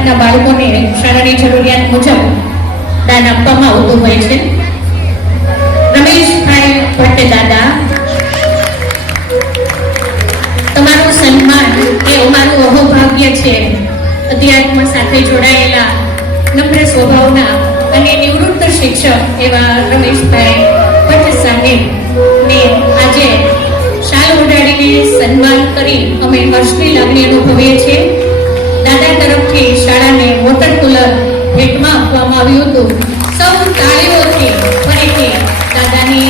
પાંચના બાળકોને શાળાની જરૂરિયાત મુજબ દાન આપવામાં આવતું હોય છે. રમેશભાઈ ભટ્ટ દાદા, તમારું સન્માન એ અમારું અહોભાગ્ય છે. અધ્યાત્મ સાથે જોડાયેલા નમ્ર સ્વભાવના અને નિવૃત્ત શિક્ષક એવા રમેશભાઈ ભટ્ટ સાહેબ ને આજે શાલ ઓઢાડીને સન્માન કરી અમે હર્ષની લાગણી અનુભવીએ છીએ. દાદા તરફથી શાળાને વોટર કુલર ભેટમાં આપવામાં આવ્યું હતું. સૌ તાળીઓથી ફરીથી દાદાની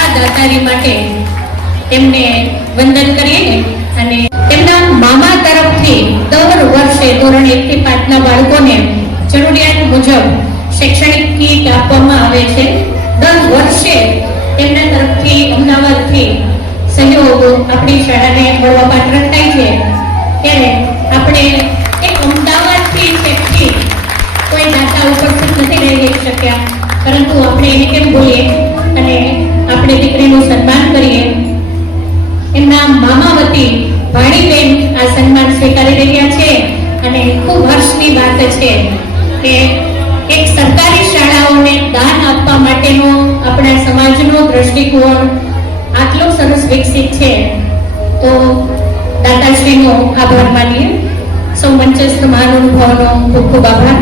આ દાતારી માટે તેમને વંદન કરીએ. અને તેમના મામા તરફથી દર વર્ષે ધોરણ 1 થી 5ના બાળકોને જરૂરિયાત મુજબ શૈક્ષણિક કીટ આપવામાં આવે છે. દર વર્ષે તેમના તરફથી અમદાવાદથી સહયોગ આપણી શાળાને મળવા પાત્ર થાય છે. ત્યારે આપણે એક અમદાવાદથી છેકથી કોઈ દાતા ઉપસ્થિત નથી રહી શક્યા, પરંતુ આપણે એને કેમ બોલીએ અને આપણે દીકરીનું સન્માન કરીએ. એમના મામા વતી ભાણીબેન આ સન્માન સ્વીકારી રહ્યા છે અને ખૂબ હર્ષની વાત છે કે એક સરકારી શાળાઓને દાન આપવા માટેનો આપણા સમાજનો દ્રષ્ટિકોણ આટલો સરસ વિકસિત છે. તો દાતાશ્રીનો આભાર માનીએ. સૌ મંચસ્થ મહાનુભાવોનો ખૂબ ખૂબ આભાર.